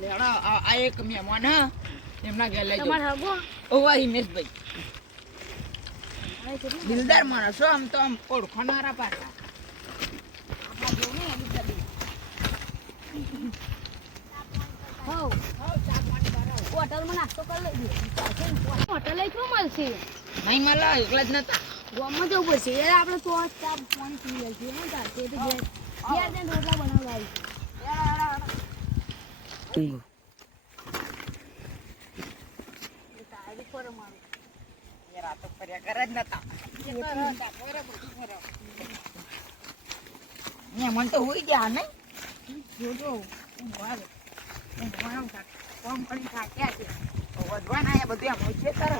લેડા આ એક મહેમાન હ એમના ઘરે લઈ તમાર જાઓ હગો ઓવા હિમેશભાઈ દિલદાર માણસ હો આમ તો આમ ઓળખાનારા પાછા આપણા જેવું નહીં એની તબી હોવ ચા પાણી કરાવો હોટલમાં નાસ્તો કરી લેજો હોટલે શું મળશે નહીં મળે એકલા જ નતા ગામમાં જવું પડશે એ આપણે તો ચા પાણી પી લઈશું ને ચાલશે તો ઘેર જઈને રોટલા બનાવવા યાર આ તો ફર્યા કરે જ નતા મહેમાન તો હોઈ ગયા ને જોજો કોમ કરી થાક્યા છે વધવાના એ બધું આમ છે તર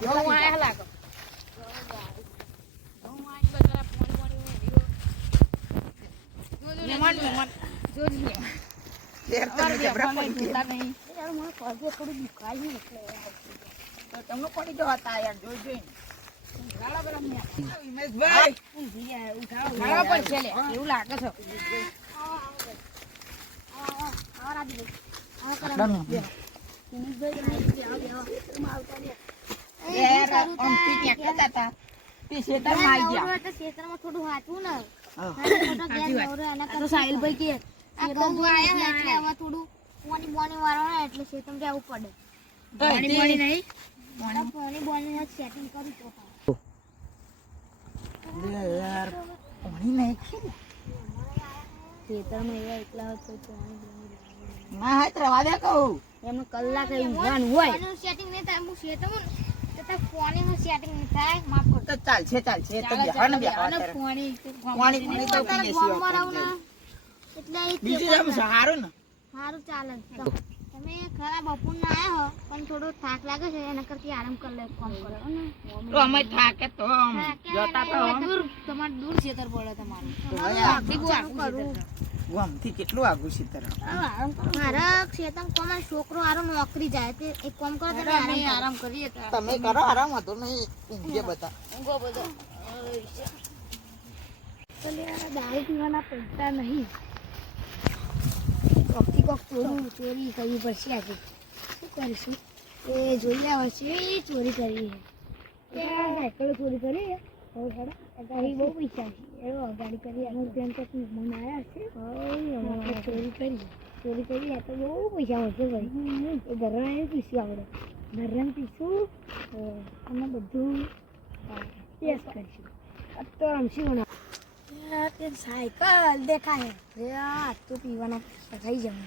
હું આયા લાગો મહેમાન જોજો યાર તમે જબરા પડી ગયા નહીં યાર મને પગે થોડું દુખાય ને એટલે તો તમને પડી જો હતા યાર જોઈ જોઈ ગાળા બરા હિમેશભાઈ ઉઠાડો પણ છે લે એવું લાગે છે ક્ષેત્રમાં થોડું હાચવું ને સાહિલભાઈ થોડું પોણી બોણી વાળો ને એટલે ખેતરમાં જવું પડે પોણી બોણી સેટિંગ કરું તો યાર પાણી નહીં ખેતરમાં એવા એકલા હતો ના હાથ રવા દે કહું એમને કલાક ઊંઘવાનું હોય સેટિંગ નહીં થાય હું ખેતરમાં પાણી નું સેટિંગ નહીં થાય માફ કરો તો ચાલશે તો બેહવા ને બેહવા પાણી પાણી તો પીએ છીએ એટલે બીજું આમ સારું ને સારું ચાલે તમે ખરા બપોર ના આયા હો પણ થોડો થાક લાગે છે એના કરતી આરામ કરી લે કામ કરો ને તો અમે થાકે તો જતા તો દૂર તમાર દૂર ખેતર પડે તમારું કરું ગમથી કેટલું આગું છે તર મારા ખેતર કોમાં છોકરો આરો નોકરી જાય તે એક કામ કરો તમે આરામ કરીએ તમે કરો આરામ હતો નહીં ઊંઘે બધા ઊંઘો બધો ચલે આ દારૂ પીવાના પૈસા નહીં કોક ચોરી કરવી પડશે આજે શું કરીશું એ જોઈ લેવા છે ચોરી કરવી છે સાયકલ ચોરી કરી ગાડી બહુ પૈસા છે એવો ગાડી કરી અમુક બેન તો મન આવ્યા છે ચોરી કરી આ તો બહુ પૈસા વધશે ભાઈ એ ઘરમાં પીસું આપણે ઘરમાં પીસું અને બધું ટેસ્ટ કરીશું આ તો રમશું સાયકલ દેખાય આ તો પીવાના થઈ જવું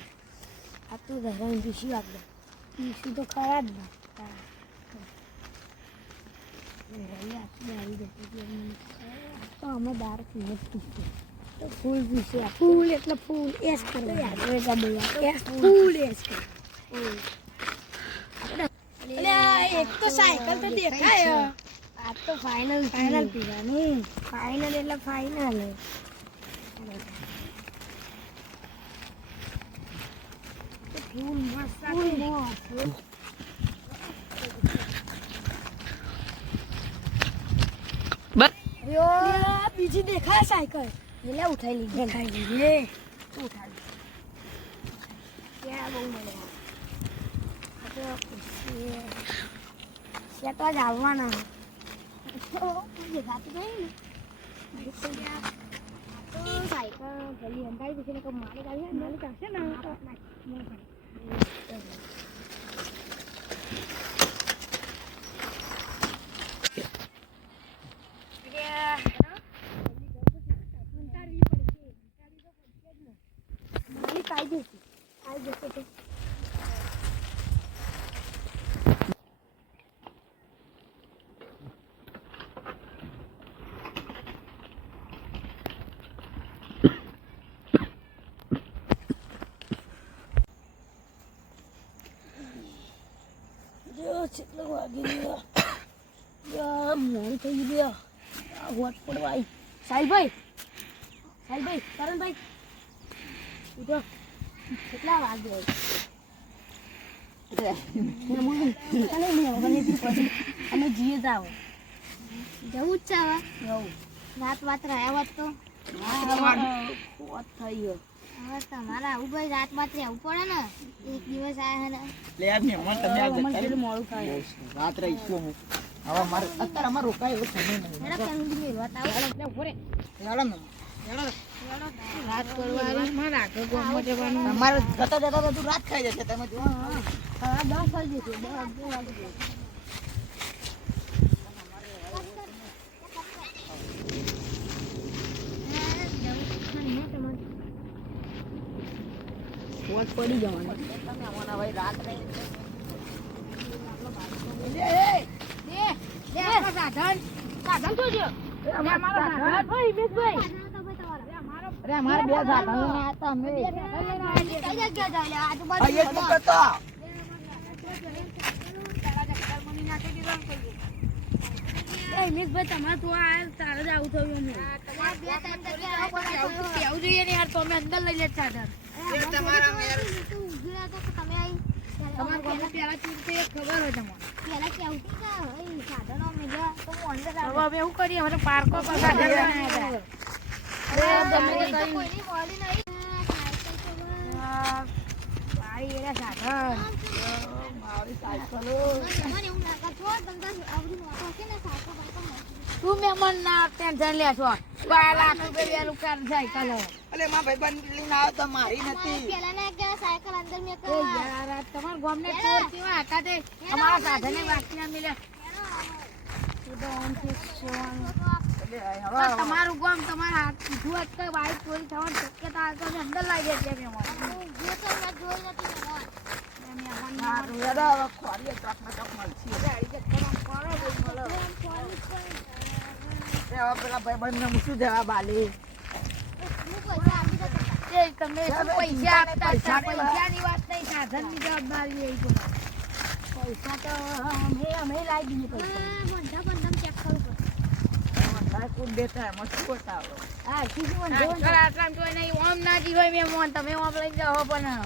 આ તો ઘરમાં પીસું આપણે પીસું તો ખરા જ ના તો અમે દારૂ પીને પીશું તો ફૂલ પીશું ફૂલ એટલે ફૂલ એસ કરવા ફૂલ એસ એક તો સાયકલ તો દેખાય આ તો ફાઇનલ પીવાની ફાઇનલ એટલે ફાઇનલ ફૂલ મસ્ત બીજી દેખાય સાયકલ એટલે ઉઠાઈ લીધી ત્યાં બહુ મળે તો જ આવવાના દેખાતું નહીં ને સાયકલ ભલી અંધારી પછી માલિક આવી માલિક આવશે ને કેટલો વાગી ગયો મોડું થઈ ગયું વોટ પડવાય સાહિલભાઈ કરણભાઈ ઉઠો કેટલા વાગ્યો અમે જીએ જાવ જવું જ છે હવે રાત વાત રહ્યા વાત તો થઈ ગયો હવે તમારે આવું ભાઈ રાત બાદ રહેવું પડે ને એક દિવસ આયા ને લે આ મહેમાન તમે આ જતા મોડું થાય રાત રહીશું હું હવે મારે અત્યારે અમાર રોકાય એવું સમય નહીં હેડો પેલું દી વાત આવો લે ઉભો રે હેડો ને હેડો રાત કરવાની માં રાખો ગોમમાં જવાનું અમારે જતા જતા બધું રાત ખાઈ જશે તમે જો હા 10 વાગે છે 10 વાગે પોચ પડી જવાનું તમે અમારા ભાઈ રાત નહીં સાધન તો જો અમારો સાધન ભાઈ હિમેશભાઈ અરે અમારે બે સાધનો ને આતા અમે કઈ જગ્યા જાય આજુબાજુ આ એક કરતો હિમેશભાઈ તમારે તો આ તારે જ આવું થયું અમે કેવું જોઈએ ને યાર તો અમે અંદર લઈ લે સાધન તમારા મેર તમે આવી તમારે કોને પેલા ચૂંટે ખબર હોય તમારે પેલા કેવું કે સાધનો મેળ્યા તો હું અંદર હવે અમે શું કરીએ હવે પાર્કો પર સાધન બનાવ્યા અરે તમે કોઈની મોડી નહીં ભાઈ એરા સાધન મારી સાયકલો મને એવું ના કરતો તમને આવડી મોટો છે ને સાયકલ તું મેમન ના ટેન્શન લેશો 12 લાખ રૂપિયા નુકસાન સાયકલ અલે માં ભાઈબંધ લઈને આવ્યો તો મારી નથી પેલા ને એક સાયકલ અંદર મે કે યાર તમાર ગામ ને ચોર કેવા હતા તે અમારા સાધને વાકી ના મિલે તમારું ગામ તમારા હાથ કીધું હોત કે બાઈક ચોરી થવાની શક્યતા તો અંદર લાગી છે મેમન જે તો મેં જોઈ નથી મેમન ના રુડા હવે ખોરીએ ચોકમાં ચોક મળશે હવે પેલા ભાઈબંધ ને શું જવાબ આલી તમે પૈસા આપતા હતા પૈસાની વાત નહીં સાધનની જવાબદારી એ પૈસા તો અમે લાવી દઈએ પૈસા બંધા ચેક કરવું પડે કુડ દેતા એમાં શું બતાવો હા શીશું આટલામ જોઈ નહીં ઓમ ના જી હોય મેં મોન તમે ઓમ લઈ જાઓ પણ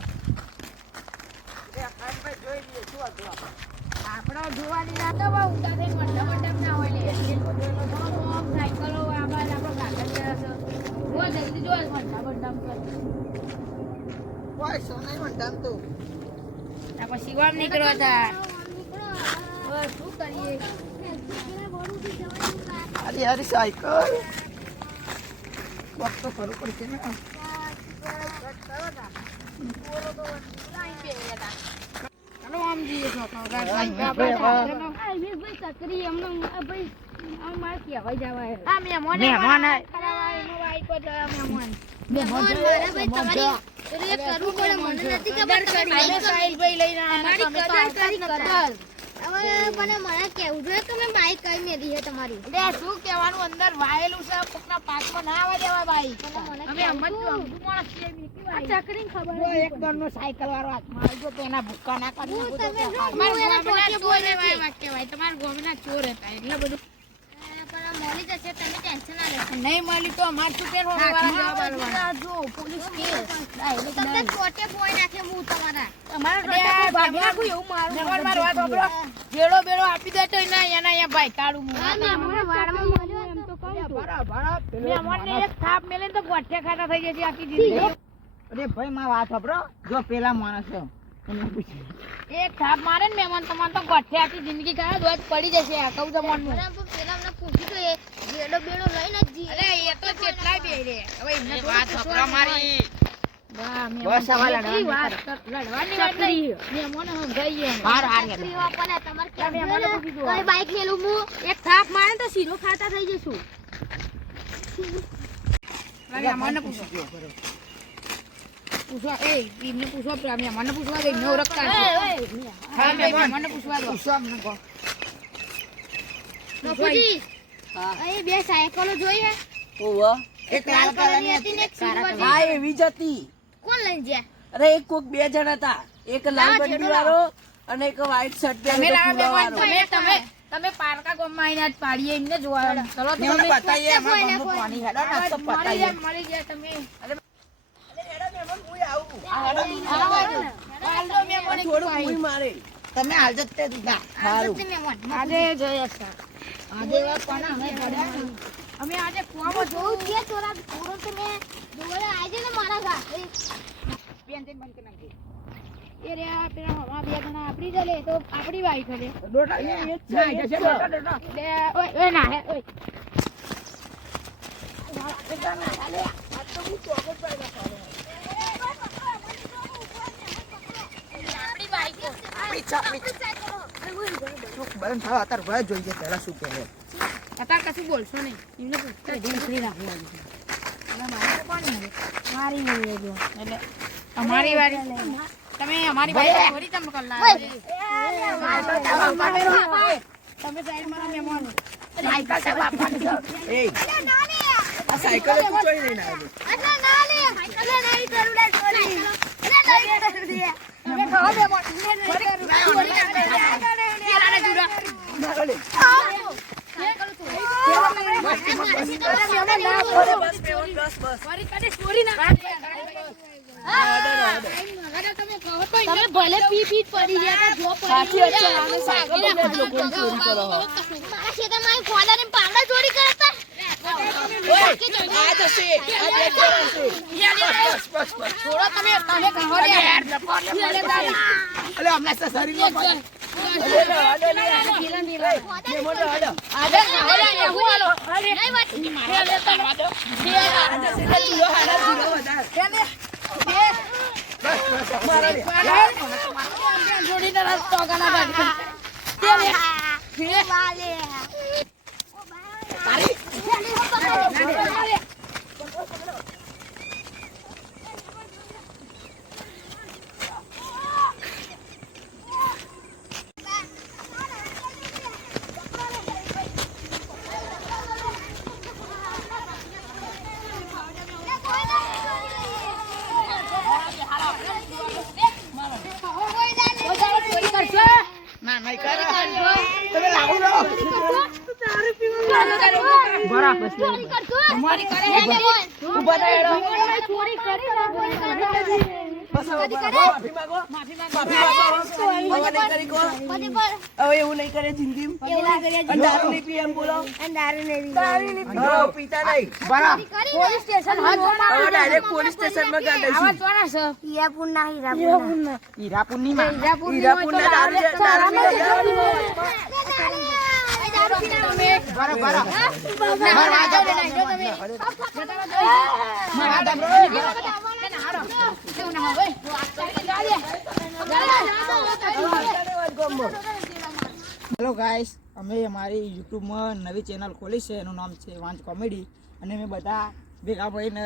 જોઈ લઈએ શું હતું આપણો જોવાની ના તો બહુ ઉતા થઈ બંધા ના હોય લે ઓમ સાયકલો આબાદ આપણો ગાગર છે જો જલ્દી જો બંધા કરે કોઈ સો નહીં મંડામ તું આ પછી વામ નીકળો હતા શું કરીએ અરે યાર સાયકલ વખત તો ખરું પડશે ને ચાલો આમ જઈએ છો ચકરી એમને ભાઈ મારે કહેવાય જવાય હા મહેમાન કેવું જોઈએ કે મેં બાઈક કઈ મેલી છે તમારી શું કેવાનું અંદર વાયેલું છે કોકના પાકમાં ના આવવા દેવા બાઈક ચકરી ખબર એક દોડ નો સાયકલ વાળો હાથમાં આવજો તો એના ભૂક્કા ના કરી તમારા ગોમના ચોર હતા એટલે બધું મળી જશે તમે ટેન્શન ના લેશો નહીં મળી તો અમાર શું પેર જો પોલીસ કેસ તમને કોટે બોય નાખે હું તમારા તમારા ભાગી નાખું એવું મારું મારવા છોકરો બેડો બેડો આપી દે તો ના એના અહીંયા ભાઈ કાઢું હું મને વાળમાં મળ્યો એમ તો કહું છું મે અમને એક થાપ મેલે તો ગોઠે ખાતા થઈ જશે આખી જિંદગી અરે ભાઈ માં વાત સાંભળો જો પેલા માણસ છે એને પૂછી એક થાપ મારે ને મહેમાન તમારે તો ગોઠે આખી જિંદગી ખાય દોજ પડી જશે કહું તો મન પેલા મને પૂછી તો બેડો બેડો લઈને જ જી અરે એ તો કેટલાય બે રે હવે એમને વાત છોકરા મારી બસ સવાલ લડવાની વાત નહીં મહેમાન સમજાઈએ હાર હાર તમારે કઈ બાઈક લેલું હું એક થાપ મારે તો સીધો ખાતા થઈ જશું મને પૂછવા એ એમને પૂછવા મને પૂછવા દે નો રખતા હા મને પૂછવા દો પૂછો અમને કહો નોકુજી અહીં બે સાયકલો જોઈ હે ઓવા એક લાલ કલરની હતી ને એક સિલ્વર હા એવી જ હતી કોણ લઈને ગયા અરે એક કોક બે જણ હતા એક લાલ બંડી વાળો અને એક વ્હાઈટ શર્ટ તમે પારકા ગામમાં આવીને જ પાડીએ એમને જોવા ચલો તમે બતાઈએ અમાર ગામનું પાણી હેડો ને તો બતાઈએ મળી ગયા તમે થોડું ભૂઈ મારે તમે હાલ જ તે દીધા આજે જોઈએ છે આજે કોના અમે અમે આજે કોમો જોઉં છે થોડા થોડો તો મેં દોડે આજે ને મારા ઘાટે બેન તેને બંધ કરી નાખજે. એ રે પેલા હવા બે જણા આપણી જલે તો આપણી વાઈફ હલે ડોટા એ જ છે, એ જ છે, ડોટા. લે ઓય ઓય ના હે ઓય આપણી વાઈફ શું બંધ થાવ અત્યારે ભલે જોઈએ પહેલા શું કહે. અત્યારે કશું બોલશો નહીં એમને પૂછતા ઢીંચડી રાખવાની મારી નહીં જો એટલે અમારી વારી તમે અમારી વારી થોડી તમે કલ્લા તમે સાઈડ મારા મહેમાન સાયકલ છે બાપાની. એ આ સાયકલ તું ચોરી લઈને આવેલી. અચ્છા ના લે સાયકલ નહીં કરું લે ચોરી અરે નહીં કરું દે તમે ખાઓ બે મોટ તમે ભલે પી પી પડી ગયા જો સાચી વાત છે, આને સાયકલ પર જ લોકોને ચોરી કરો. મારા ખેતરમાં ફોલા ને પાંડા ચોરી કરતા ઓય, આ જશે, આ બે જણા છે. બસ. થોડો તમે કહો રે અલે હમણાં તો શરીરમાં પાણી. અડો લે. એ મોટો અડો. આજે કહો રે હું આલો અરે નહીં વાત મારે લે તો આ જશે એટલે ચૂલો હારા ચૂલો વધારે. મારો લે. જોડીને રસ્તો ગાના બાદ ના નહીં કરે. તમે લાવો લો. બરાબર છે. અમારી કરે હે ઊભા થા હેડો. ચોરી કરી બસ હવે માફી માંગો. માફી માંગો. હવે નહીં કરી કો. હવે એવું નહીં કરે જિંદગીમાં. અને દારૂ નહીં પીએ એમ બોલો. હવે પીતા નહીં. બરાબર. પોલીસ સ્ટેશન હવે ડાયરેક્ટ પોલીસ સ્ટેશનમાં ગાડીશું. હીરાપુરની માં. હીરાપુરના દારૂ છે, દારૂ પીને બરાબર. હેલો ગાઈસ, અમે અમારી યુટ્યુબમાં નવી ચેનલ ખોલી છે, એનું નામ છે વાંચ કોમેડી. અને અમે બધા ભેગા મળીને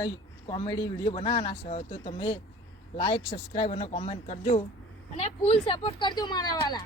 કોમેડી વિડીયો બનાવવાના છે. તો તમે લાઈક, સબસ્ક્રાઈબ અને કોમેન્ટ કરજો. અને ફૂલ સપોર્ટ કરજો મારા વાલા.